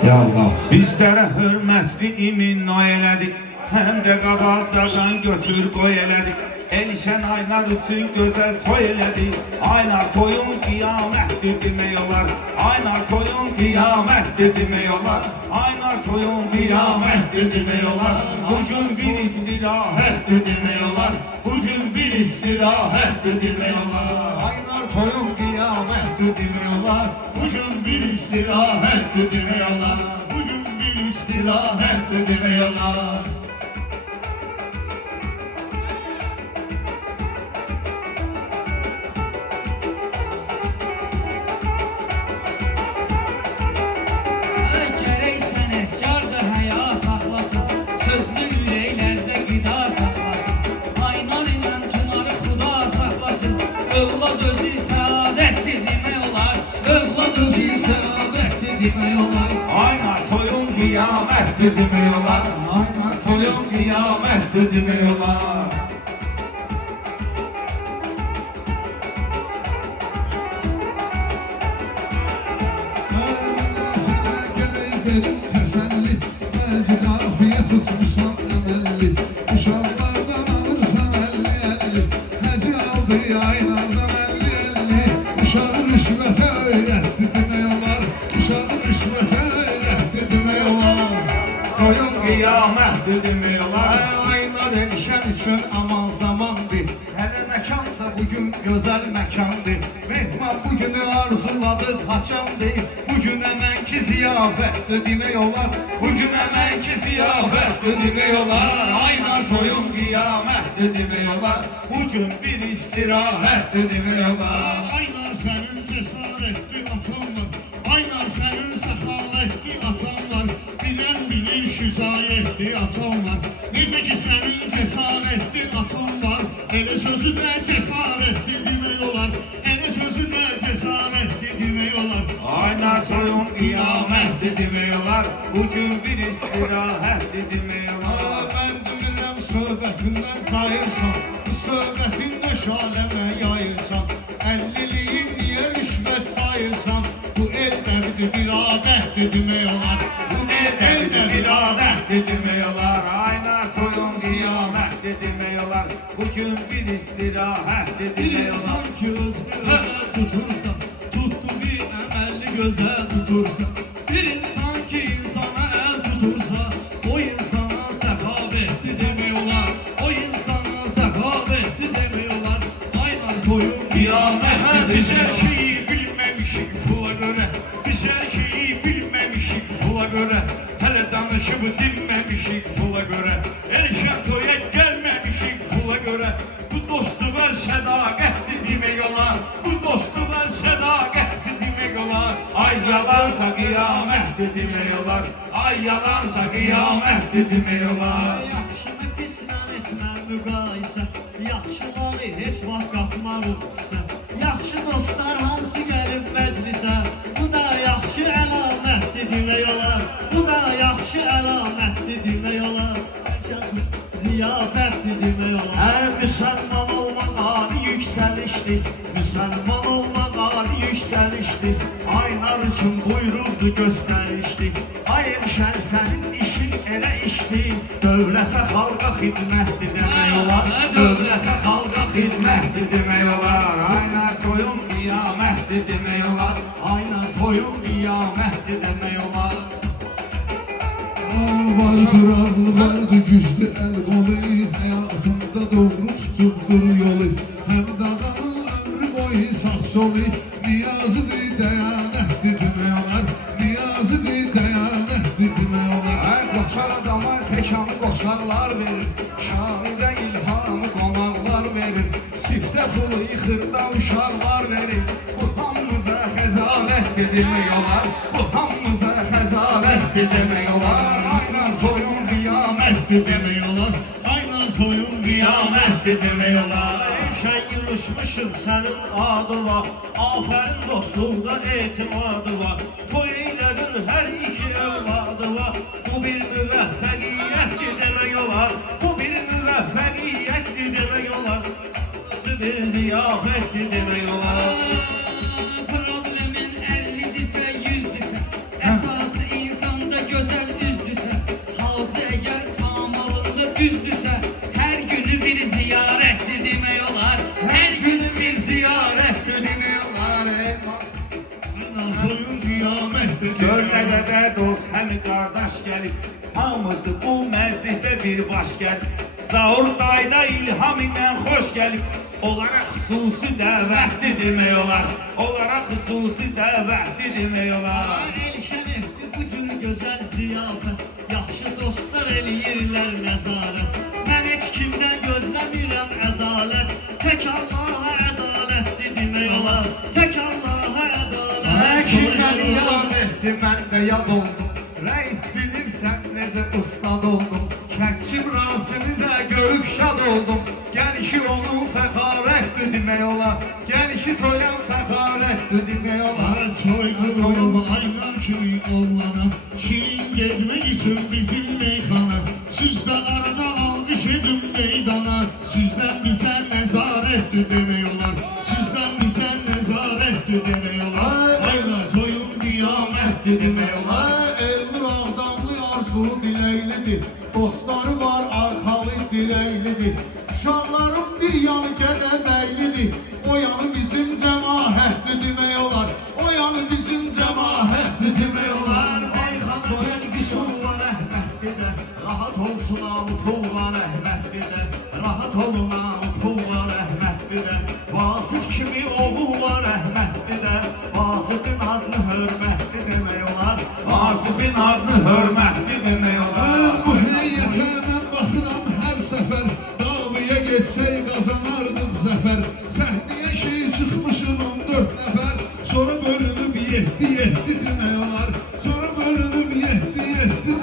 Ya Allah, bizlərə hörmətli imin elədik, həm də qabaqcadan götür qoy elədik. Elşən aynar üçün gözəl toy elədik. Aynar toyun qiyamətdir demək olar. Aynar toyun qiyamətdir demək olar. Aynar toyun qiyamətdir demək olar. Bugün bir istirahətdir demək olar. Bugün bir istirahətdir demək olar. Aynar toyun qiyamətdir demək olar. Bugün bir istirahətdir demək olar. Bugün bir istirahətdir demək olar. Övlad özü səadətdir demək olar. Övlad özü səadətdir demək olar. Aynar toyun qiyamətdir demək olar. Aynar toyun qiyamətdir demək olar. Sənə gələk verim təsəlli, Həzid afiyə tutmuşsan əməlli. Uşaqlardan alırsan 50-50, Həzi aldı aynardan 50-50. Uşağı rüşvətə öyrətdi demək olar. Uşağı rüşvətə öyrətdi demək olar. Toyun qiyamətdir demək olar. Aynar elşən üçün aman zamandır. Hələ məkan da bugün gözəl məkandır. Mehman bugünü arzuladı haçandır. Bugün əmənki ziyafətdir demək olar. Bugün əmənki ziyafətdir demək olar. Aynar toyun qiyamətdir demək olar. Bugün bir istirahətdir demək olar. Aynar sənin cəsarətli atan var. Aynar sənin səxavətli atan var. Bilən bilir şücaətli atan var. Necə ki sənin cəsarətli atan var, elə sözü də cəsarətli demək olar. Elə sözü də cəsarətli demək olar. Aynar toyun qiyamətdir demək olar. Bugün bir istirahətdir demək olar. Mən bilirəm söhbətindən cayırsan, bu söhbətində şaləmə yayırsan. 50'liyin niyə rüşvət sayırsan? Bu eldədir bir adətdir demək olar. Bu elde bir adətdir demək olar. Aynar toyun qiyamətdir demək olar. Bugün bir istirahətdir Bir demək olar. insan ki özünü özəl tutursa, tuttu bir əməlli gözəl tutursa. Bir insan ki insana əl tutursa, o insana səxavətli demək olar. O insana səxavətli demək olar. Aynar toyun qiyamətdir biz hər şeyi bilməmişik pula görə. Biz hər şeyi bilməmişik pula görə. Hələ danışıb dinməmişik pula görə. Elşən toya gəlməmişik pula görə. Bu dostluğa sədaqətli demək olar. Bu dostluğa sədaqətli demək olar. Ay yalansa qiyamətdir demək olar. Ay yalansa qiyamətdir demək olar. Yaxşını pislə etmə müqayisə. Yaxşıları heç vaxt qatmarıq sən. Yaxşı dostlar hamısı gəlib məclisə. Bu da yaxşı əlamətdir demək olar. Bu da yaxşı əlamətdir demək olar. Ziyafətdir demək olar. Hər müsəlman olmaq ali yüksəlişdir. Müsəlman olmaq ali yüksəlişdir. Aynar üçün buyuruldu göstərişdir. Ay Elşən sənin işin elə işdir. Dövlətə xalqa xidmətdir demək olar. Dövlətə xalqa xidmətdir demək olar. Aynar toyun qiyamətdir demək olar. Aynar toyun qiyamətdir demək olar. Vardır ağlı vardı güçlü el qolu, həyatında doğru tutubdur yolu. Həm dağının ömrü boyu sağ solu, niyazıdır dəyanətdir demək olar. Niyazıdır dəyanətdir demək olar. Hər qoçar adama təkanı qoçarlar verir. Şairə ilhamı qomaqlar verir. Siftə pulu yıxırda uşaqlar verir. Bu hamımıza xəzalətdir demək olar. Bu hamımıza xəzalətdir demək olar. Aynar toyun qiyamətdir demək olar. Aynar toyun qiyamətdir demək olar. Şən yığışmışıq sənin adıva. Afərin dostluqda etimadı var. Toy eylədin hər iki övladı var. Bu bir müvəffəqiyyətdir demək olar. Bu bir müvəffəqiyyətdir demək olar. Özü bir ziyafətdir demək olar. Problemin 50'dirsə 100'dirsə, əsası insan toyun qiyamətdir Görlərə də dost həmi qardaş gəlib Hamısı bu məclisə bir baş gəlib Zaur dayda ilham ilə xoş gəlib Onlara xüsusi dəvətli demək olar Onlara xüsusi dəvətli demək olar Elşənihdi bu gün gözəl ziyafət Yaxşı dostlar eləyirlər nəzarət Mən heç kimdən gözləmirəm ədalət Tək Allaha ədalətdir demək olar Tək Allaha ədalət Kimdən yad etdi, mən də yad oldum Reis bilirsən necə ustad oldum Kətçim Rasimi də görüb şad oldum Gəlişi onun fəxarətdir demək olar Gəlişi toyan fəxarətdir demək olar Toy qurulub aylar kimi oğlanam Şirin getmək üçün bizim meyxana Süzdə arada alqış edin meydana Süzdən bizə nəzarətdir demək olar Süzdən bizə nəzarətdir demək olar Aylar toyun qiyamətdir demək olar Elnur Ağdamlı arzulu diləklidir Dostları var arxalı dirəklidir Uşaqların bir yanı qədəbəylidir O yanı bizim cəmahətdir demək olar O yanı bizim cəmahətdir demək olar Meyxana tək bir sulla rəhmətdir də Rahat olsun alı pulla rəhmətdir də Rahat olun alı pulla rəhmətdir də Vasif kimi oğulla rəhmətdir də Vasifin adını hörmətdir demək olar Vasifin adını hörmətli demək olar Bu heyətə mən baxıram hər səfər Davaya getsək qazanardıq zəfər Səhniyə şey çıxmışım 14 nəfər Sonra bölünüb 7-7 demək olar Sonra bölünüb 7-7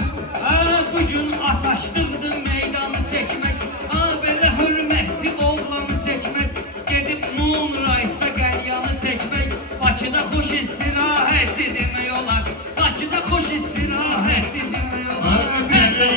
Bugün ataşdırdı meydanı çəkmək belə hörmətli oğlanı çəkmək Gedib Moon Rice'da qəlyanı çəkmək Bakıda xoş istirahətli demək olar Bakıda xoş istirahətli demək olar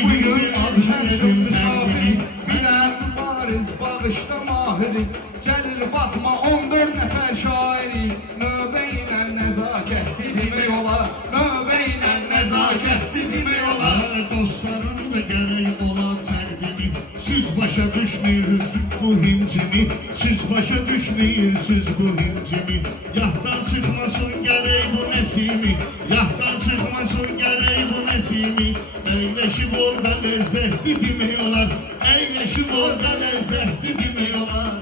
Bugün akşamsın misafiri Bilən mübariz bağışda mahiri Gəlir baxma 14 nəfər şairi Növbə ilə nəzakətli demək olar Növbə ilə nəzakətli demək olar Dostların da gərək ola təqdimi Siz başa düşmürsünüz bu himcimi Siz başa düşmürsünüz bu himcimi Yahdan çıxmasın gərək bu nəsimi Yahdan çıxmasın gərək bu nəsimi Əyləşib orada ləzzətli demək olar Əyləşib orada ləzzətli demək olar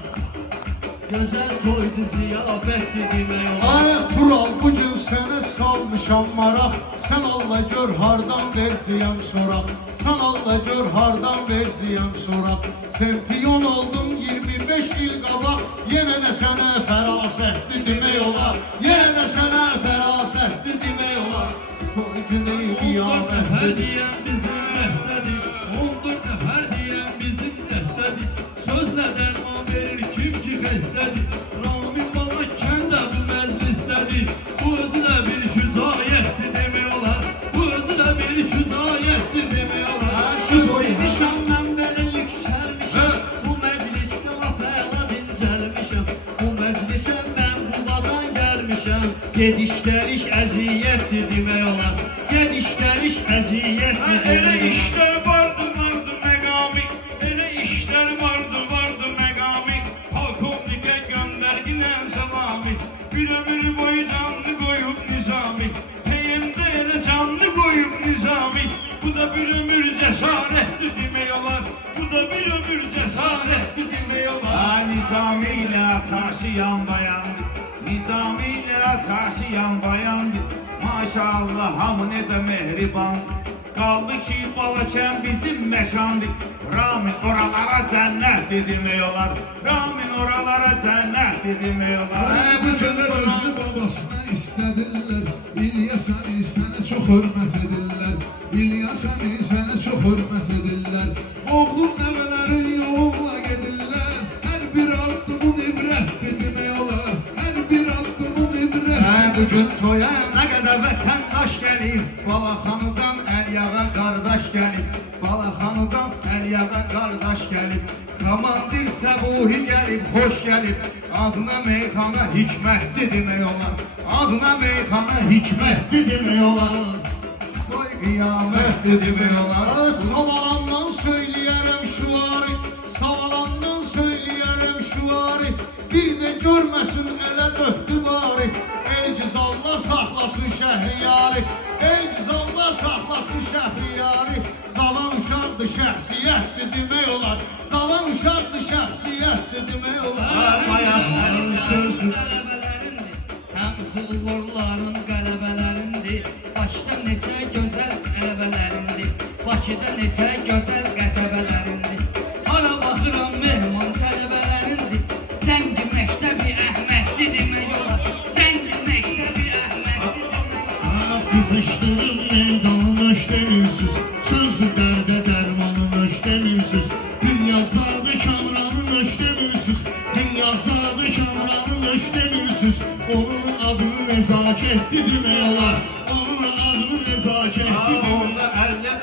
Gözəl toydu ziyafətdir demək olar Ay Tural bugün sənə salmışam maraq Sən Allah gör hardan versiyəm soraq Sən Allah gör hardan versiyəm soraq Çempion oldum 25 il qabaq Yenə də sənə fərasətli demək olar Yenə də sənə fərasətli demək olar Toy günü 14 nəfər qiyamətlidir deyən bizim dəstədir 14 nəfər deyən bizim dəstədir Sözlə dərman verir kim ki xəstədir Ramin bala kəndə bu məclisdədir Bu özü də bir şücayətdir demək olar Bu özü də bir şücayətdir demək olar Sütmüşəm mən belə yüksəlmişəm Bu məclisdə laf əla dincəlmişəm Bu məclisə mən Qubadan gəlmişəm Gediş-gəliş əziyyətdir demək olar Gediş-gəliş əziyyətdir Elə demək olar işlər vardı məqami Elə işlər vardı məqami Polkovnikə göndərginən salami Bir ömür boyu canlı qoyub nizami Peyimdə elə canlı qoyub nizami Bu da bir ömür cəsarətdir demək olar Bu da bir ömür cəsarətdir demək olar Nizami ilə taşıyan bayandı Nizami ilə taşıyan bayandı Maşallah hamı necə mehriban Qaldı ki Balakən bizim məkandı Ramin oralara cənnətdir demək olar Ramin oralara cənnətdir demək olar Bu günlər özünü babasına istədirlər İlyas əmi sənə çox hörmət edirlər İlyas əmi sənə çox hörmət edirlər Oğlum nəvələrin yolunla gedirlər Hər bir addımın ibrətdir demək olar Hər bir addımın ibrətdir Bugün toya nə qədər vətəndaş gəlir Balaxanıdan Əliyağa qardaş gəlir Balaxanıdan Əliyağa qardaş gəlir Komandir Səbuhi gəlib, xoş gəlib Adına meyxana hikmətli demək olar Adına meyxana hikmətli demək olar Toy qiyamətli demək olar Savalandan söyləyərəm şuarı Savalandan söyləyərəm şuarı Bir də görməsin elə döktü bari Elgiz Allah saxlasın Şəhriyarı Elgiz Allah saxlasın Şəhriyarı Zavan uşaqdır şəxsiyyətdir demək olar Zavan uşaqdır şəxsiyyətdir demək olar Bayan mənim sözüm Qələbələrindir, hamısı uğurların qələbələrindir Bakıda necə gözəl qələbələrindir Bakıda necə gözəl qəsəbələrindir Hara baxıram mehman tələbələrindir Cəngi məktəbi Əhməddir demək olar Cəngi məktəbi Əhməddir demək olar Qızışdırıb meydanı nöş demirsiz Sözdür dərdə dərmanı nöş demirsiz Dünyazadı kamranı nöş demirsiz Dünyazadı kamranı nöş demirsiz Onun adını nezaketli demək olar Onun adını nezaketli demək olar Orada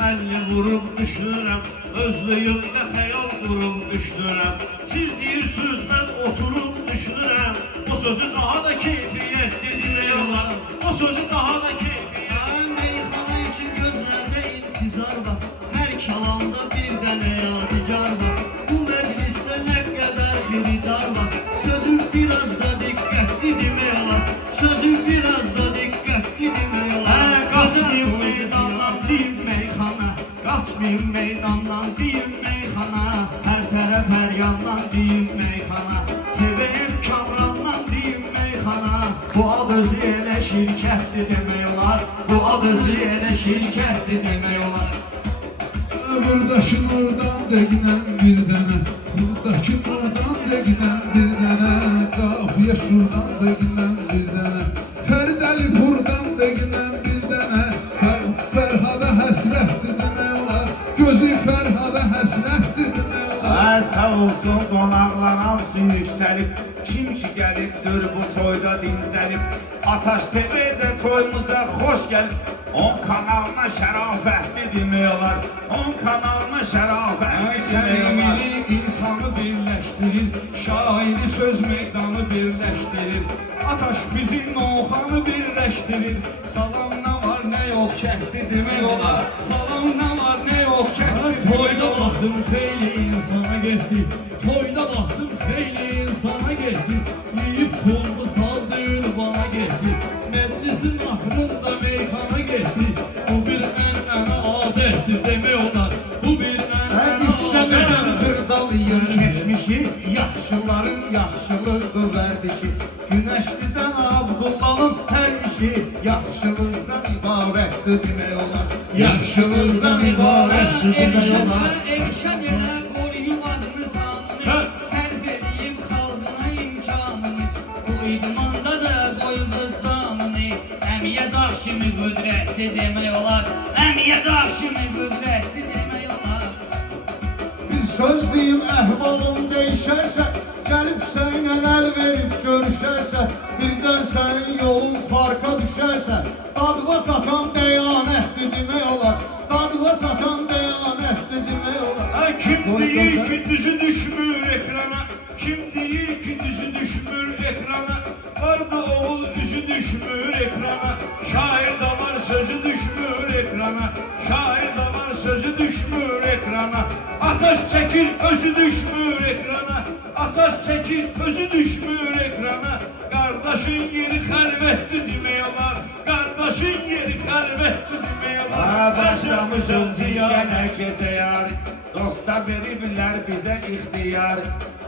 50-50 vurub düşünürəm Özlüyümdə xəyal qurub düşünürəm Siz deyirsiniz mən oturub düşünürəm O sözü daha da keyfiyyətli demək olar O sözü daha da keyfiyyətli Meyxana üçün gözlərdə intizar var Hər kəlamda bir dənə yadigar var Bu məclisdə nə qədər xiridar var Sözün biraz da diqqətli demək olar Sözün biraz da diqqətli demək olar Qaçmayın meydandan deyim meyxana Qaçmayın meydandan deyim meyxana Hər tərəf hər yandan deyim meyxana TVM kamrandan deyim meyxana Bu ad özü elə şirkətdir demək olar Bu ad özü elə şirkətdir demək olar Buradakın oradan dəginən bir dənə Buradakın oradan dəginən bir dənə Qafiyə şuradan dəginən bir dənə Fərdəli buradan dəginən bir dənə Fərhada həsrətdir demək olar Gözü Fərhada həsrətdir demək olar Sağ olsun qonaqlar hamısı yüksəlib Kim ki gəlibdir bu toyda dincəlib Ataş TV'də toyumuza xoş gəlib 10 kanalına şərafətli demək olar 10 kanalına şərafətli demək olar Sevgili insanı birləşdirir Şairi söz meydanı birləşdirir Ataş bizi Novxanı birləşdirir Salam nə var nə yox kəhdi demək olar Salam nə var nə yox kəhdi Toyda baxdım xeyli insana getdi Toyda baxdım xeyli insana getdi Yiyib pulmu saldı ünvana getdi Məclisin axırında meyxana getdi Bu bir ənənə adətdir demək olar Bu bir ənənə İstəmirəm adətdir xırdalıyım keçmişi Yaxşıların yaxşılıqdır vərdişi Günəşlidən Abdullalın hər işi Yaxşılıqdan ibarətdir demək olar Yaxşılıqdan ibarətdir demək olar Elşad elə qoruyub adını sanını Sərf edeyim xalqına imkanını Bu idmanda da qoydu zanını Əmiyə dağ kimi qüdrətli demək olar Əmiyə dağ kimi qüdrətli demək olar Bir söz deyim əhvalım değişərsə Gəlib sənə əl verib görüşərsə Birdən sənin yolun farka düşərsə Dadva satan dəyanətdir demək olar Dadva satan dəyanətdir demək olar Kim deyir ki düzü düşmür ekrana Kim deyir ki düzü düşmür ekrana Vardı oğul üzü düşmür ekrana Şair da var sözü düşmür ekrana Şair da var sözü düşmür ekrana Ataş çekir özü düşmür ekrana Ataş çekir özü düşmür ekrana Kardeşin yeri xəlvətdir demək olar Kardeşin yeri xəlvətdir demək olar Başlamışıq biz yenə gecə yar Dostlar veriblər bizə ixtiyar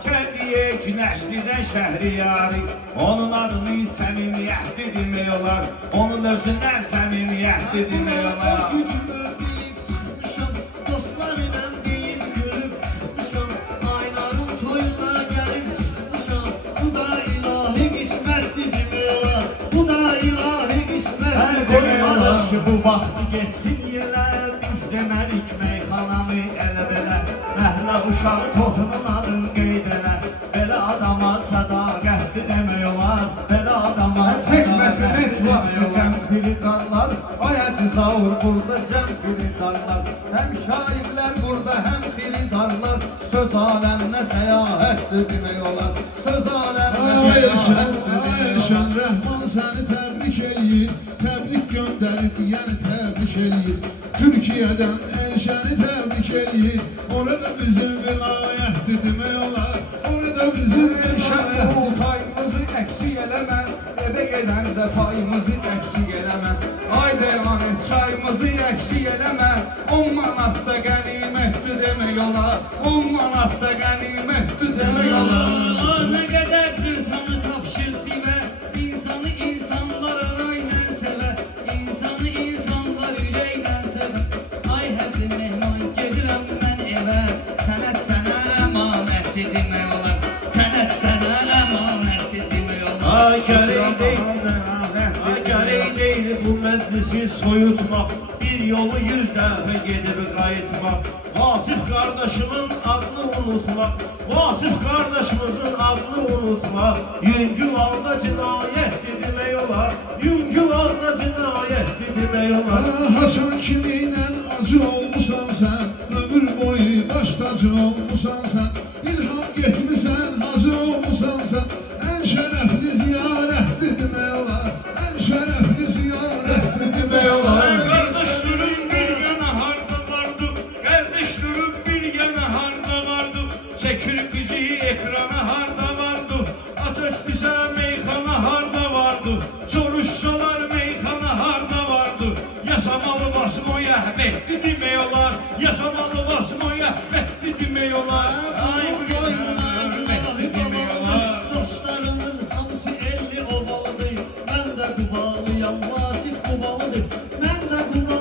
Gəldiyə Günəşlidən Şəhriyarı Onun adını səmimiyyətli demək olar Onun özündən səmimiyyətli demək Öz olar gücümü bilib çıxmışam Dostlar ilə deyib gülüb çıxmışam Aynarın toyuna gəlib çıxmışam Bu da ilahi qismətdir demək olar Bu da ilahi qismətdir demək olar ki bu vaxtı geçsin yerə Biz demərik meyxananı elə belə Məhlə uşağı totunun adını qeyd elə Belə adama sədaqətli demək olar Belə adama Çəkməsin heç sədaqətli vaxt demək olar həm xilidarlar Ayət zavur burada cəm xilidarlar Həm şairlər burada həm xilidarlar Söz aləminə səyahətdir demək olar Söz aləminə Elşən Rəhman səni təbrik eləyir Təbrik göndərib yəni təbrik eləyir Türkiyədən Elşəni təbrik eləyir Orada bizim vilayətdir demək olar Orada de bizim Şəhər eşələ. bu tayımızı əksik eləmə, evə gedəndə payımızı əksik eləmə. Ay devanı çayımızı əksik eləmə, 10 manat da qənimətdir demək olar, 10 manat da qənimətdir demək olar. Ana qədər cırtanı tapşırdı və insanı insanlar alayla sevər, insanı insanlar ürəklə sevər. Ay həcə mehman gedirəm mən evə, sənət sənə əmanətdir demək olar, sənət sənə əmanətdir demək olar. Ay gərək deyil bu məclisi soyutmaq, bir yolu 100 dəfə gedib qayıtmaq. Vasif qardaşımın adını unutmaq, Vasif qardaşımızın adını unutmaq. Yüngül halda cinayətdir demək olar, yüngül halda cinayətdir demək olar. Hasan kiminlə acı olmusan sən, ömür boyu baş tacı olmusan sən. İlham getmisən, hacı olmusan sən. Ən şərəfli ziyarətdir demək olar, ən şərəfli ziyarətdir demək olar. Kardeş durun bir yana harda vardı, kardeş durun bir yana harda vardı. Çekil bizi ekrana harda vardı, ateş düşe meyxana harda vardı. Soruşsalar meyxana harda vardı. Yaşamalı basmoya bekti demək olar, yaşamalı basmoya bekti demək olar.